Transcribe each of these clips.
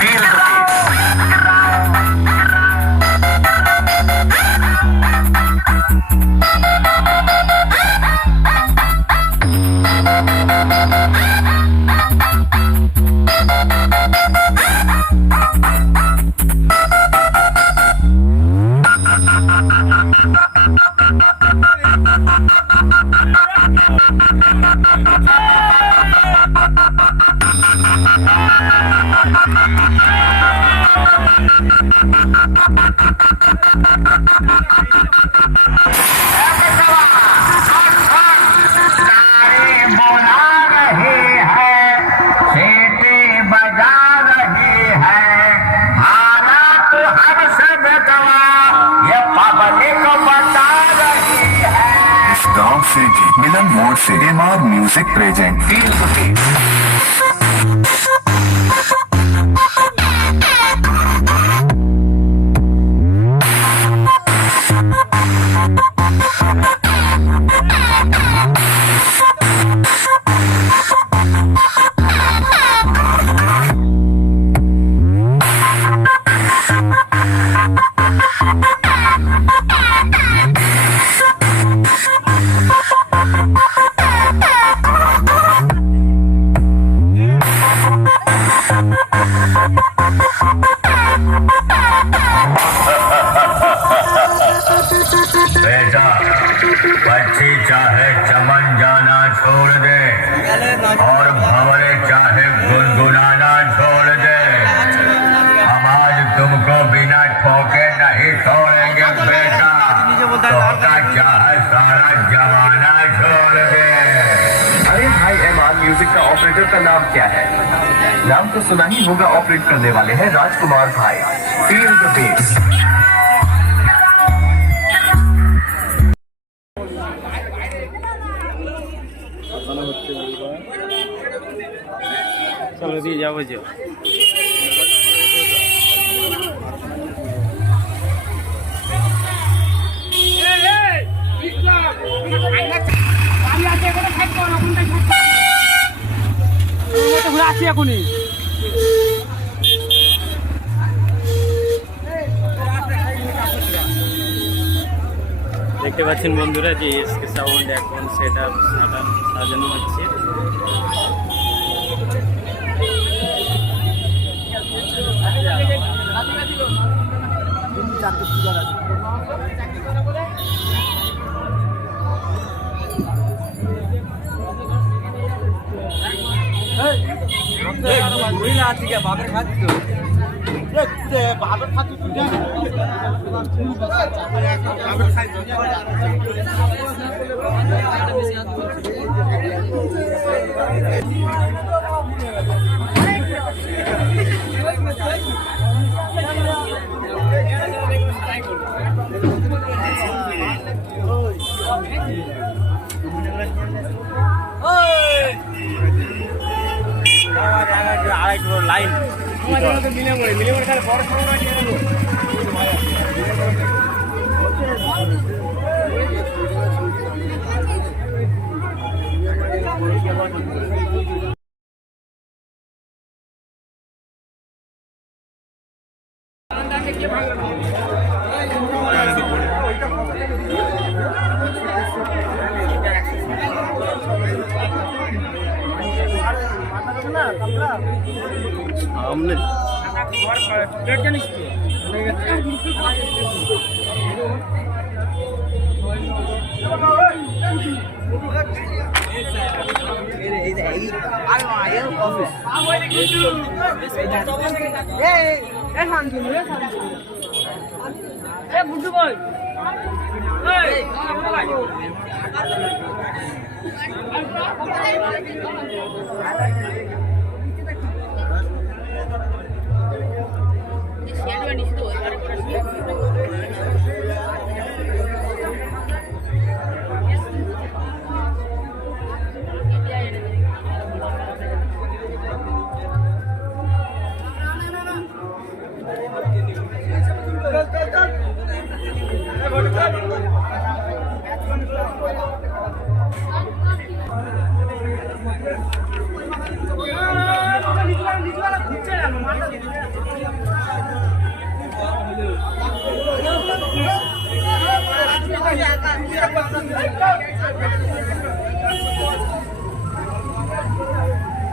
Feel the गांव से मिलन मोड़ से MR music present feel the beat. बेटा बच्ची चाहे चमन जाना छोड़ दे और भंवरे चाहे गुनगुनाना छोड़ दे, हम आज तुमको बिना ठोके नहीं छोड़ेंगे बेटा। तोका चाहे सारा जमाना छोड़ दे। अरे भाई, एमआर म्यूजिक का ऑपरेटर का नाम क्या है? नाम तो सुना ही होगा। ऑपरेट करने वाले हैं राजकुमार भाई। Feel the base. চলো দিয়ে যাবো যে এখনই দেখতে পাচ্ছেন বন্ধুরা যে এসকে সাউন্ড এখন সেট আপ সাজানো হচ্ছে। বাপের খাচ্ছি বাপের খাচ্ছি লাইন মিলে মিলে খালি বড় हमने बुड्ढू भाई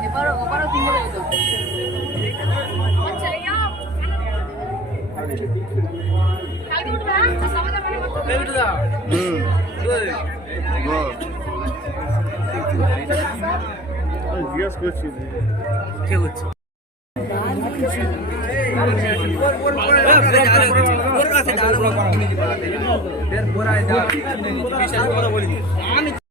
এবারও ওপারও কিনে দেবে তো জিজ্ঞেস করছি কে হচ্ছে